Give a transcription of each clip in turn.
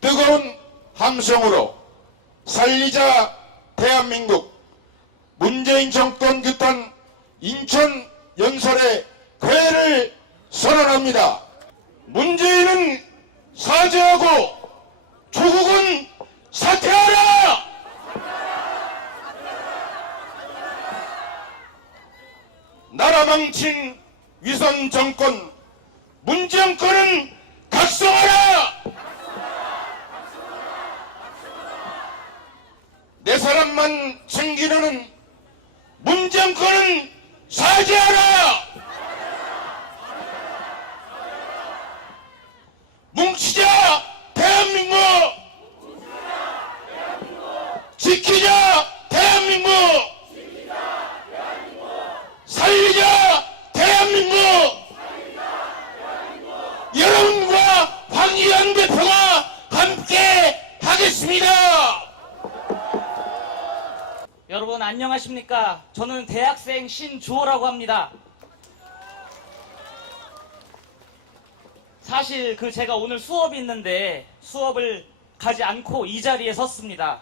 뜨거운 함성으로 살리자 대한민국, 문재인 정권 규탄 인천 연설의 괴를 선언합니다. 문재인은 사죄하고 조국은 사퇴하라! 나라 망친 위선 정권 문정권은 각성하라! 내 사람만 챙기려는 문정권은 사죄하라! 뭉치자 대한민국! 지키자 대한민국! 살리자 대한민국! 여러분과 황희연 대표가 함께 하겠습니다. 여러분 안녕하십니까? 저는 대학생 신주호라고 합니다. 사실 제가 오늘 수업이 있는데 수업을 가지 않고 이 자리에 섰습니다.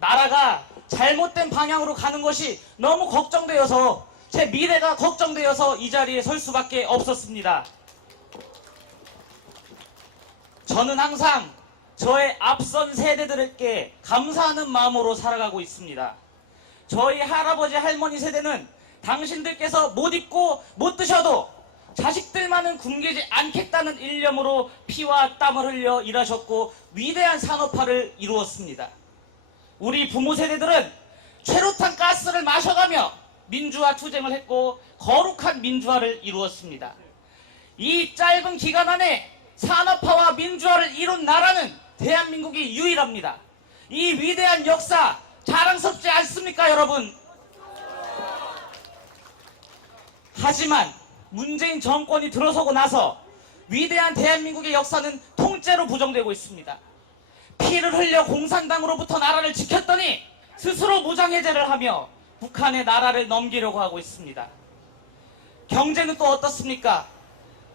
나라가 잘못된 방향으로 가는 것이 너무 걱정되어서, 제 미래가 걱정되어서 이 자리에 설 수밖에 없었습니다. 저는 항상 저의 앞선 세대들에게 감사하는 마음으로 살아가고 있습니다. 저희 할아버지 할머니 세대는 당신들께서 못 입고 못 드셔도 자식들만은 굶기지 않겠다는 일념으로 피와 땀을 흘려 일하셨고 위대한 산업화를 이루었습니다. 우리 부모 세대들은 최루탄 가스를 마셔가며 민주화 투쟁을 했고 거룩한 민주화를 이루었습니다. 이 짧은 기간 안에 산업화와 민주화를 이룬 나라는 대한민국이 유일합니다. 이 위대한 역사 자랑스럽지 않습니까, 여러분? 하지만 문재인 정권이 들어서고 나서 위대한 대한민국의 역사는 통째로 부정되고 있습니다. 피를 흘려 공산당으로부터 나라를 지켰더니 스스로 무장해제를 하며 북한의 나라를 넘기려고 하고 있습니다. 경제는 또 어떻습니까?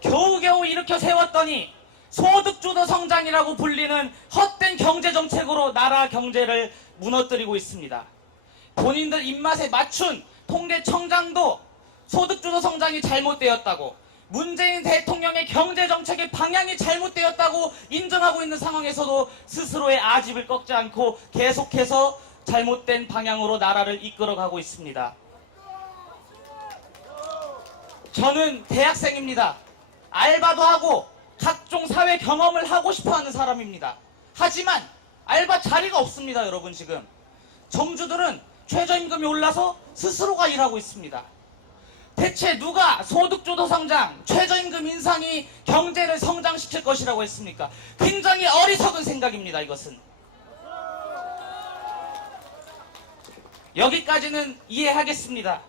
겨우겨우 일으켜 세웠더니 소득주도 성장이라고 불리는 헛된 경제정책으로 나라 경제를 무너뜨리고 있습니다. 본인들 입맛에 맞춘 통계청장도 소득주도 성장이 잘못되었다고, 문재인 대통령의 경제정책의 방향이 잘못되었다고 인정하고 있는 상황에서도 스스로의 아집을 꺾지 않고 계속해서 잘못된 방향으로 나라를 이끌어가고 있습니다. 저는 대학생입니다. 알바도 하고 각종 사회 경험을 하고 싶어하는 사람입니다. 하지만 알바 자리가 없습니다. 여러분, 지금 정주들은 최저임금이 올라서 스스로가 일하고 있습니다. 대체 누가 소득주도 성장, 최저임금 인상이 경제를 성장시킬 것이라고 했습니까? 굉장히 어리석은 생각입니다. 이것은. 여기까지는 이해하겠습니다.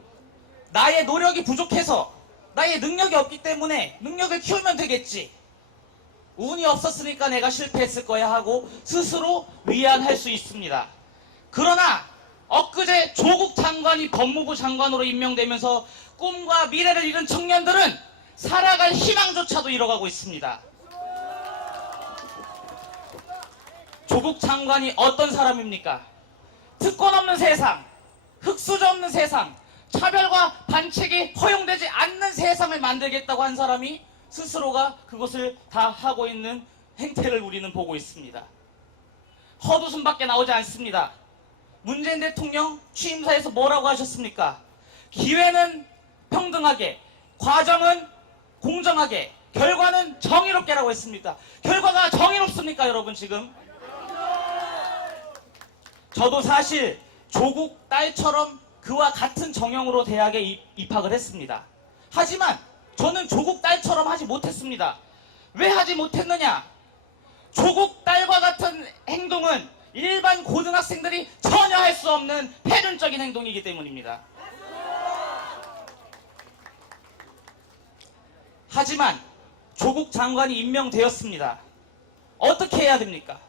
나의 노력이 부족해서, 나의 능력이 없기 때문에 능력을 키우면 되겠지. 운이 없었으니까 내가 실패했을 거야 하고 스스로 위안할 수 있습니다. 그러나 엊그제 조국 장관이 법무부 장관으로 임명되면서 꿈과 미래를 잃은 청년들은 살아갈 희망조차도 잃어가고 있습니다. 조국 장관이 어떤 사람입니까? 특권 없는 세상, 흑수저 없는 세상, 차별과 반칙이 허용되지 않는 세상을 만들겠다고 한 사람이 스스로가 그것을 다 하고 있는 행태를 우리는 보고 있습니다. 헛웃음밖에 나오지 않습니다. 문재인 대통령 취임사에서 뭐라고 하셨습니까? 기회는 평등하게, 과정은 공정하게, 결과는 정의롭게라고 했습니다. 결과가 정의롭습니까, 여러분? 지금 저도 사실 조국 딸처럼 그와 같은 정형으로 대학에 입학을 했습니다. 하지만 저는 조국 딸처럼 하지 못했습니다. 왜 하지 못했느냐? 조국 딸과 같은 행동은 일반 고등학생들이 전혀 할 수 없는 패륜적인 행동이기 때문입니다. 하지만 조국 장관이 임명되었습니다. 어떻게 해야 됩니까?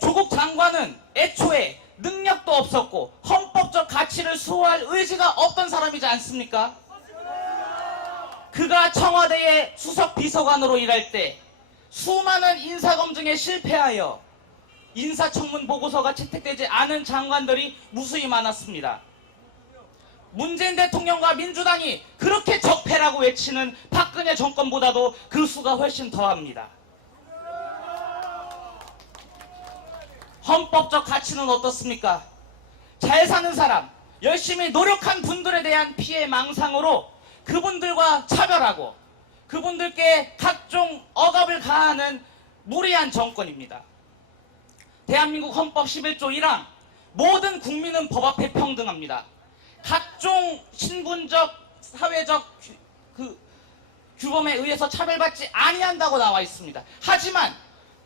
조국 장관은 애초에 능력도 없었고 헌법적 가치를 수호할 의지가 없던 사람이지 않습니까? 그가 청와대의 수석 비서관으로 일할 때 수많은 인사검증에 실패하여 인사청문 보고서가 채택되지 않은 장관들이 무수히 많았습니다. 문재인 대통령과 민주당이 그렇게 적폐라고 외치는 박근혜 정권보다도 그 수가 훨씬 더합니다. 헌법적 가치는 어떻습니까? 잘 사는 사람, 열심히 노력한 분들에 대한 피해 망상으로 그분들과 차별하고 그분들께 각종 억압을 가하는 무리한 정권입니다. 대한민국 헌법 11조 1항 모든 국민은 법 앞에 평등합니다. 각종 신분적, 사회적 규범에 의해서 차별받지 아니한다고 나와 있습니다. 하지만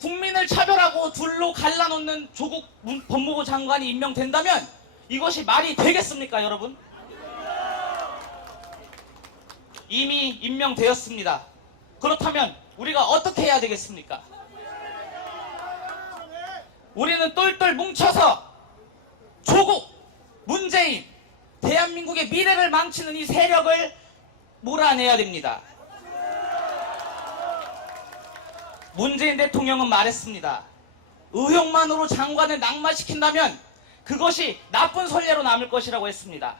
국민을 차별하고 둘로 갈라놓는 조국 법무부 장관이 임명된다면 이것이 말이 되겠습니까, 여러분? 이미 임명되었습니다. 그렇다면 우리가 어떻게 해야 되겠습니까? 우리는 똘똘 뭉쳐서 조국, 문재인, 대한민국의 미래를 망치는 이 세력을 몰아내야 됩니다. 문재인 대통령은 말했습니다. 의혹만으로 장관을 낙마시킨다면 그것이 나쁜 선례로 남을 것이라고 했습니다.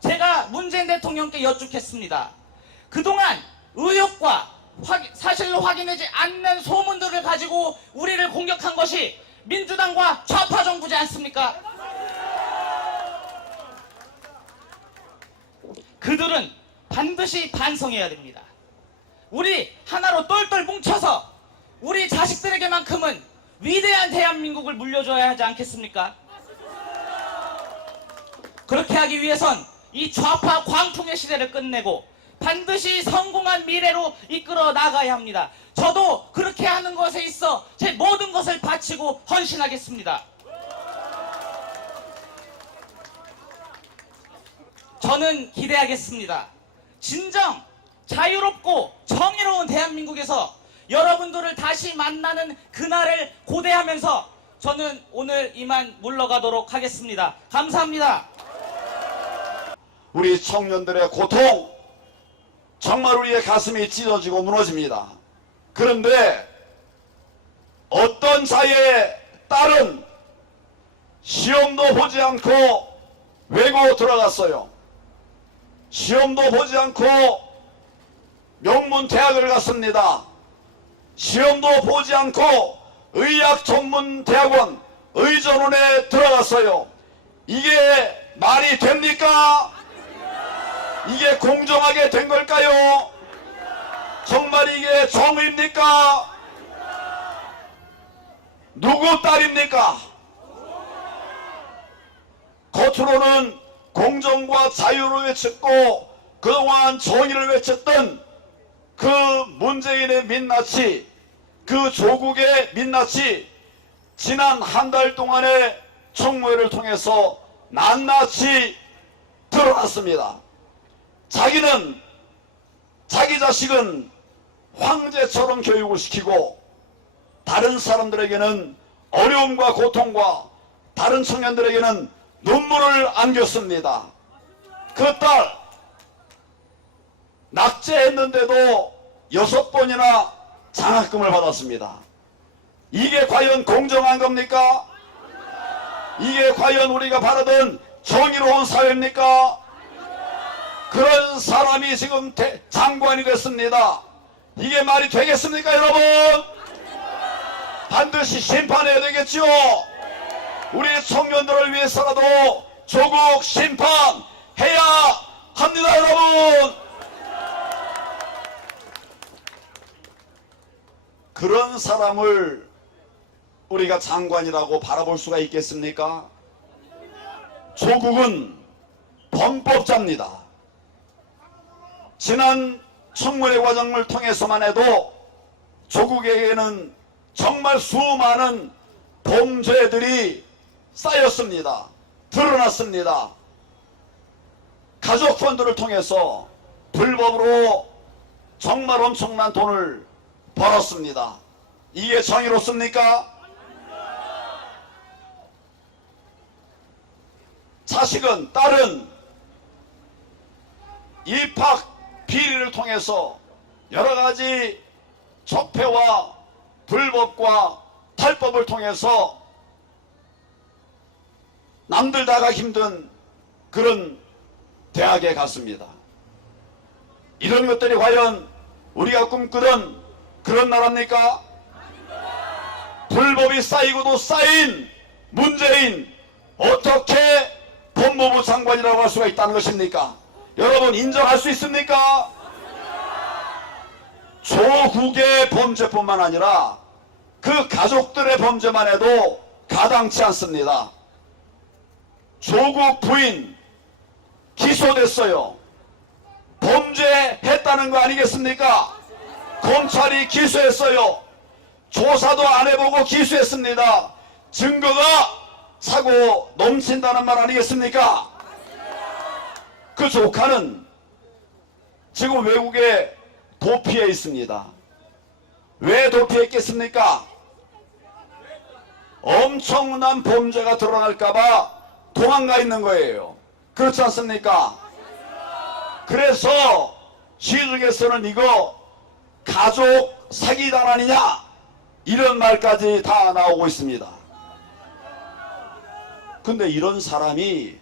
제가 문재인 대통령께 여쭙겠습니다. 그동안 의혹과 사실로 확인되지 않는 소문들을 가지고 우리를 공격한 것이 민주당과 좌파 정부지 않습니까? 그들은 반드시 반성해야 됩니다. 우리 하나로 똘똘 뭉쳐서 우리 자식들에게만큼은 위대한 대한민국을 물려줘야 하지 않겠습니까? 그렇게 하기 위해선 이 좌파 광풍의 시대를 끝내고 반드시 성공한 미래로 이끌어 나가야 합니다. 저도 그렇게 하는 것에 있어 제 모든 것을 바치고 헌신하겠습니다. 저는 기대하겠습니다. 진정 자유롭고 정의로운 대한민국에서 여러분들을 다시 만나는 그날을 고대하면서 저는 오늘 이만 물러가도록 하겠습니다. 감사합니다. 우리 청년들의 고통, 정말 우리의 가슴이 찢어지고 무너집니다. 그런데 어떤 자의 딸은 시험도 보지 않고 외고 들어갔어요. 시험도 보지 않고 명문 대학을 갔습니다. 시험도 보지 않고 의학 전문 대학원 의전원에 들어갔어요. 이게 말이 됩니까? 이게 공정하게 된 걸까요? 정말 이게 정의입니까? 누구 딸입니까? 겉으로는 공정과 자유를 외쳤고 그동안 정의를 외쳤던 그 문재인의 민낯이, 그 조국의 민낯이 지난 한 달 동안의 청문회를 통해서 낱낱이 드러났습니다. 자기는, 자기 자식은 황제처럼 교육을 시키고 다른 사람들에게는 어려움과 고통과 다른 청년들에게는 눈물을 안겼습니다. 그 딸 낙제했는데도 6번이나 장학금을 받았습니다. 이게 과연 공정한 겁니까? 이게 과연 우리가 바라던 정의로운 사회입니까? 그런 사람이 지금 장관이 됐습니다. 이게 말이 되겠습니까, 여러분? 반드시 심판해야 되겠죠? 우리 청년들을 위해서라도 조국 심판해야 합니다, 여러분! 그런 사람을 우리가 장관이라고 바라볼 수가 있겠습니까? 조국은 범법자입니다. 지난 청문회 과정을 통해서만 해도 조국에게는 정말 수많은 범죄들이 쌓였습니다. 드러났습니다. 가족 펀드를 통해서 불법으로 정말 엄청난 돈을 벌었습니다. 이게 정의롭습니까? 자식은, 딸은 입학 비리를 통해서 여러가지 적폐와 불법과 탈법을 통해서 남들 다 가기 힘든 그런 대학에 갔습니다. 이런 것들이 과연 우리가 꿈꾸던 그런 나라입니까? 불법이 쌓이고도 쌓인 문재인, 어떻게 법무부 장관이라고 할 수가 있다는 것입니까? 여러분 인정할 수 있습니까? 조국의 범죄뿐만 아니라 그 가족들의 범죄만 해도 가당치 않습니다. 조국 부인 기소됐어요. 범죄했다는 거 아니겠습니까? 검찰이 기소했어요. 조사도 안 해보고 기소했습니다. 증거가 차고 넘친다는 말 아니겠습니까? 그 조카는 지금 외국에 도피해 있습니다. 왜 도피했겠습니까? 엄청난 범죄가 드러날까봐 도망가 있는 거예요. 그렇지 않습니까? 그래서 시중에서는 이거 가족 사기단 아니냐 이런 말까지 다 나오고 있습니다. 근데 이런 사람이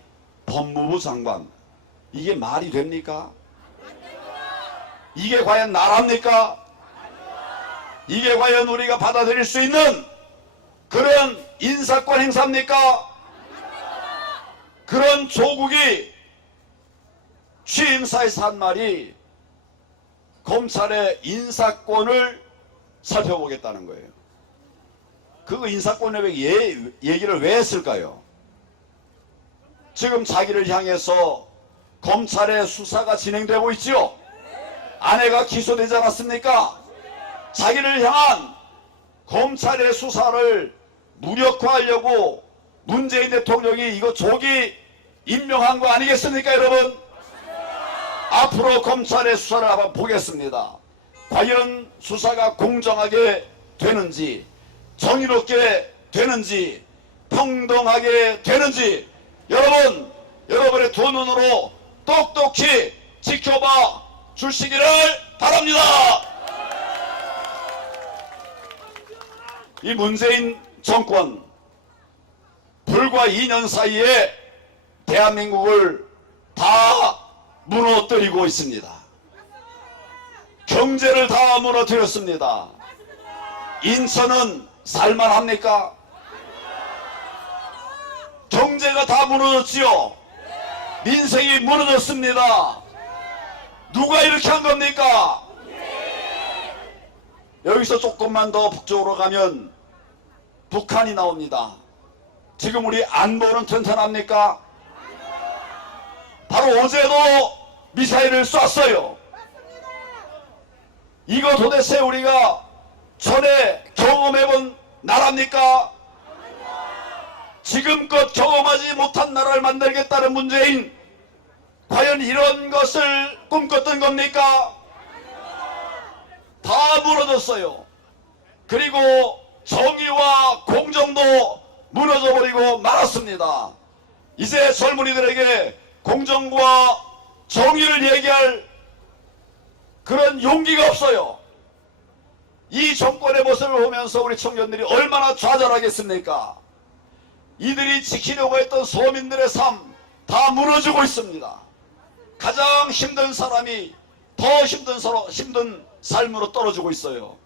법무부 장관, 이게 말이 됩니까? 이게 과연 나라입니까? 이게 과연 우리가 받아들일 수 있는 그런 인사권 행사입니까? 그런 조국이 취임사에서 한 말이 검찰의 인사권을 살펴보겠다는 거예요. 그 인사권의 얘기를 왜 했을까요? 지금 자기를 향해서 검찰의 수사가 진행되고 있지요. 아내가 기소되지 않았습니까? 자기를 향한 검찰의 수사를 무력화하려고 문재인 대통령이 이거 조기 임명한 거 아니겠습니까, 여러분? 앞으로 검찰의 수사를 한번 보겠습니다. 과연 수사가 공정하게 되는지, 정의롭게 되는지, 평등하게 되는지 여러분, 여러분의 두 눈으로 똑똑히 지켜봐 주시기를 바랍니다. 이 문재인 정권 불과 2년 사이에 대한민국을 다 무너뜨리고 있습니다. 경제를 다 무너뜨렸습니다. 인천은 살만합니까? 경제가 다 무너졌지요. 민생이 무너졌습니다. 누가 이렇게 한 겁니까? 여기서 조금만 더 북쪽으로 가면 북한이 나옵니다. 지금 우리 안보는 튼튼합니까? 바로 어제도 미사일을 쐈어요. 이거 도대체 우리가 전에 경험해본 나라입니까? 지금껏 경험하지 못한 나라를 만들겠다는 문재인, 과연 이런 것을 꿈꿨던 겁니까? 다 무너졌어요. 그리고 정의와 공정도 무너져버리고 말았습니다. 이제 젊은이들에게 공정과 정의를 얘기할 그런 용기가 없어요. 이 정권의 모습을 보면서 우리 청년들이 얼마나 좌절하겠습니까? 이들이 지키려고 했던 서민들의 삶 다 무너지고 있습니다. 가장 힘든 사람이 더 힘든 삶으로 떨어지고 있어요.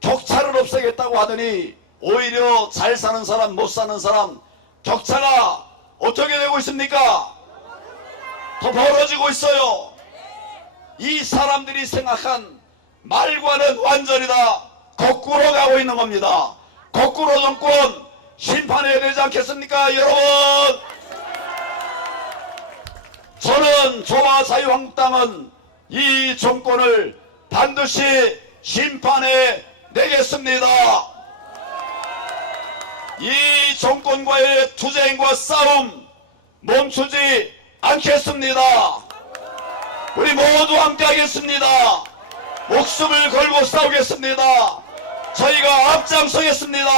격차를 없애겠다고 하더니 오히려 잘 사는 사람, 못 사는 사람 격차가 어떻게 되고 있습니까? 더 벌어지고 있어요. 이 사람들이 생각한 말과는 완전히 다 거꾸로 가고 있는 겁니다. 거꾸로 정권 심판해야 되지 않겠습니까, 여러분? 저는 저와 자유한국당은 이 정권을 반드시 심판해 내겠습니다. 이 정권과의 투쟁과 싸움 멈추지 않겠습니다. 우리 모두 함께 하겠습니다. 목숨을 걸고 싸우겠습니다. 저희가 앞장서겠습니다.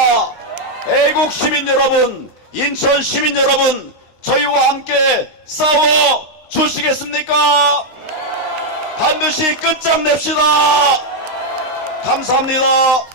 애국 시민 여러분, 인천 시민 여러분, 저희와 함께 싸워 주시겠습니까? 반드시 끝장냅시다. 감사합니다.